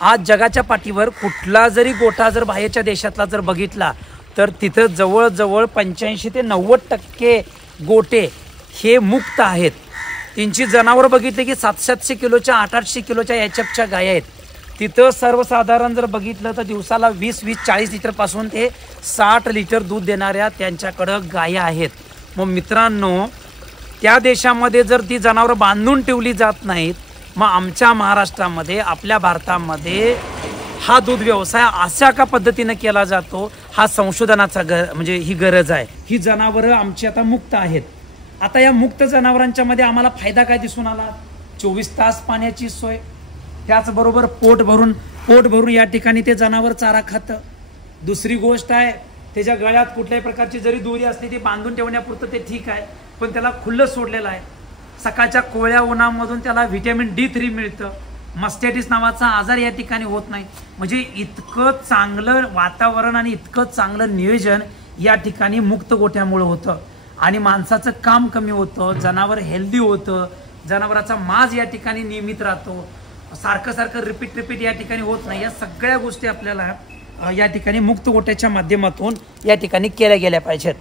आज जगाच्या पाठीवर कुठला जरी गोठा जर बाहेरच्या देशातला जर बघितला तर तिथं जवळजवळ 85 ते 90% गोटे हे मुक्त आहेत. त्यांची जनावरं बघितले की 700 किलोच्या 800 किलोच्या याच्याच्या गाया आहेत. तिथं सर्वसाधारण जर बघितलं तर दिवसाला 20-40 लिटरपासून ते 60 लिटर दूध देणाऱ्या त्यांच्याकडं गाया आहेत. मग मित्रांनो, त्या देशामध्ये जर ती जनावरं बांधून ठेवली जात नाहीत, मग आमच्या महाराष्ट्रामध्ये आपल्या भारतामध्ये हा दूध व्यवसाय अशा का पद्धतीने केला जातो, हा संशोधनाचा म्हणजे ही गरज आहे. ही जनावरं आमची आता मुक्त आहेत. आता या मुक्त जनावरांच्या मध्ये आम्हाला फायदा काय दिसून आला? 24 तास पाण्याची सोय, त्याचबरोबर पोट भरून या ठिकाणी ते जनावर चारा खातं. दुसरी गोष्ट आहे, त्याच्या गळ्यात कुठल्याही प्रकारची जरी दोरी असली ती बांधून ठेवण्यापुरतं ते ठीक आहे, पण त्याला खुल्लं सोडलेलं आहे. सकाळच्या कोवळ्या उन्हामधून त्याला व्हिटॅमिन D3 मिळतं. मस्टॅटिस नावाचा आजार या ठिकाणी होत नाही. म्हणजे इतकं चांगलं वातावरण आणि इतकं चांगलं नियोजन या ठिकाणी मुक्त गोठ्यामुळे होतं आणि माणसाचं काम कमी होतं, जनावर हेल्दी होतं, जनावराचा माज या ठिकाणी नियमित राहतो, सारखं रिपीट या ठिकाणी होत नाही. या सगळ्या गोष्टी आपल्याला या ठिकाणी मुक्त गोठ्याच्या माध्यमातून या ठिकाणी केल्या गेल्या पाहिजेत.